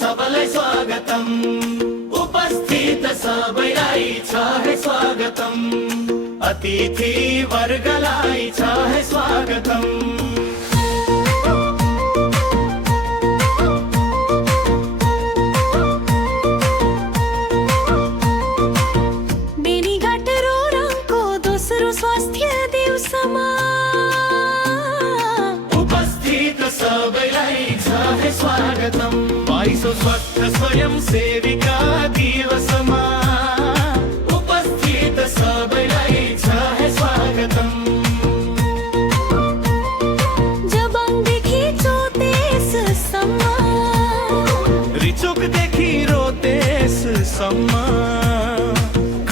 सबलाई स्वागतम उपस्थित सबैलाई छ है स्वागतम अतिथि वर्गलाई छ है स्वागतम स्वागतम 22औं स्वस्थ स्वयं सेविका दिवसमा उपस्थित सबैलाई छ है स्वागतम जबङदेखि चोतेससम्म रिचोकदेखि रोतेससम्म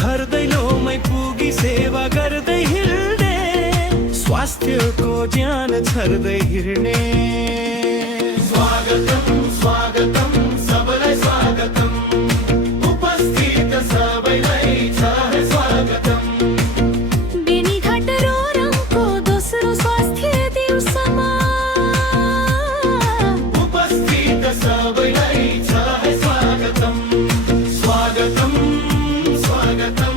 घर दैलोमै पुगी सेवा गर्दै हिँड्ने स्वास्थ्यको ज्यान छर्दै हिँड्ने स्वागतम स्वागतम सबलाई स्वागतम उपस्थित सबैलाई छ है स्वागतम बेनीघाट रोरङको दोस्रो स्वास्थ्य दिवसमा उपस्थित सबैलाई छ है स्वागतम स्वागतम स्वागतम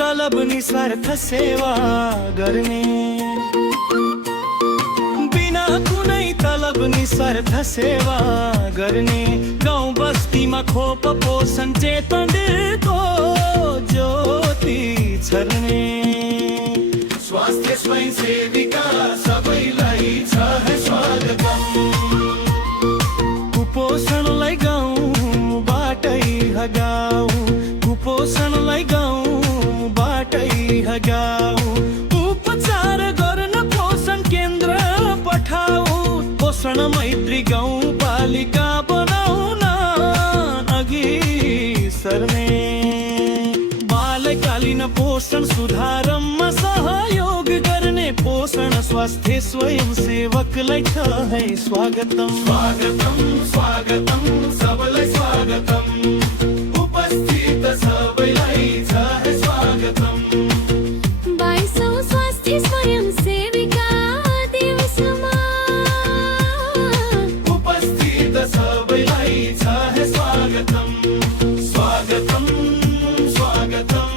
तलब निस्वार्थ सेवा गर्ने बिना कुनै तलब निस्वार्थ सेवा गर्ने गाउँ बस्तीमा खोप पोषण चेतनको ज्योति छर्ने स्वास्थ्य स्वयं सेविका सबैलाई छ है स्वागतम कुपोषणलाई गाउँबाटै हगाऊ कुपोषणलाई गाउँबाटै हगाऊ उपचार गर्न पोषण केन्द्र पठाऊ पोषण मैत्री गाउँपालिका बनाउन अघि सर्ने बालकालीन पोषण सुधारमा सहयोग गर्ने पोषण स्वास्थ्य स्वयं सेवकलाई छ है स्वागतम स्वागतम स्वागतम सबलाई स्वागतम उपस्थित सबैलाई छ है स्वागतम 22औं स्वास्थ्य स्वयं सेविका दिवसमा उपस्थित सबैलाई छ है स्वागतम स्वागतम स्वागतम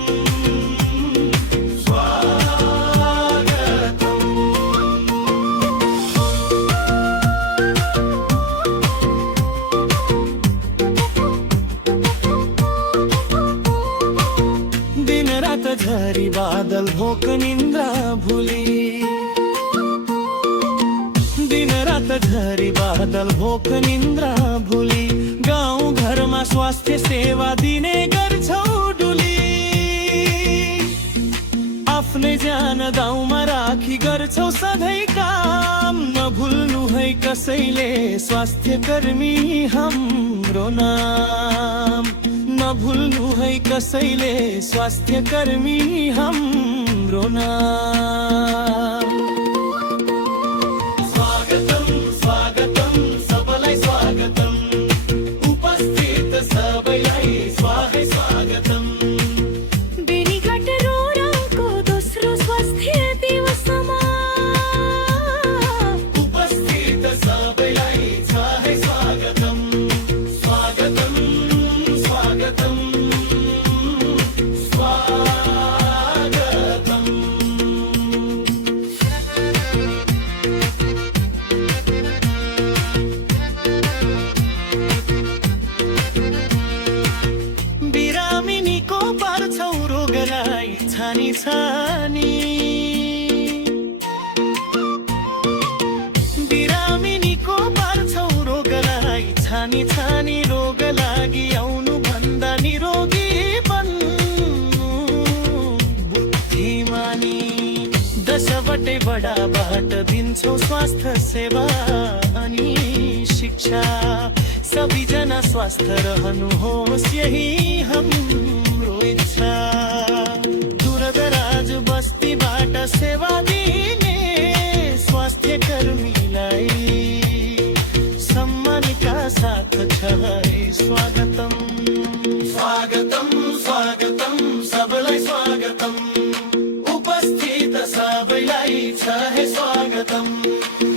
झरी बादल भोक निन्द्रा भुली दिन रात झरी बादल भोक निन्द्रा भुली गाउँ घरमा स्वास्थ्य सेवा दिने गर्छौ डुली आफ्नै ज्यान दाउमा राखी गर्छौ सधैँ काम नभुल्नु है कसैले स्वास्थ्य कर्मी हाम्रो नाम नभुल्नु है कसैले स्वास्थ्य कर्मी हाम्रो नाम स्वागतम स्वागतम सबलाई स्वागतम उपस्थित सबैलाई स्वागतम बेनीघाट रोरङको दोस्रो स्वास्थ्य दिवसमा उपस्थित सबैलाई छ है स्वागतम स्वागतम स्वागतम स्वागतम बिरामिनीको पार्छौ रोगलाई छानी छानी बिरामिनीको पार्छौ रोगलाई छानी छानी रोग लागि आउनु भन्दा निरोगी बन्नु बुद्धिमानी दशवटै बडाबाट दिन्छौ स्वास्थ्य सेवा अनि शिक्षा सबैजना स्वस्थ रहनुहोस् यही हाम्रो इच्छा दूरदराज बस्तीबाट सेवा दिने स्वास्थ्य कर्मीलाई सम्मानका साथ छ स्वागतम्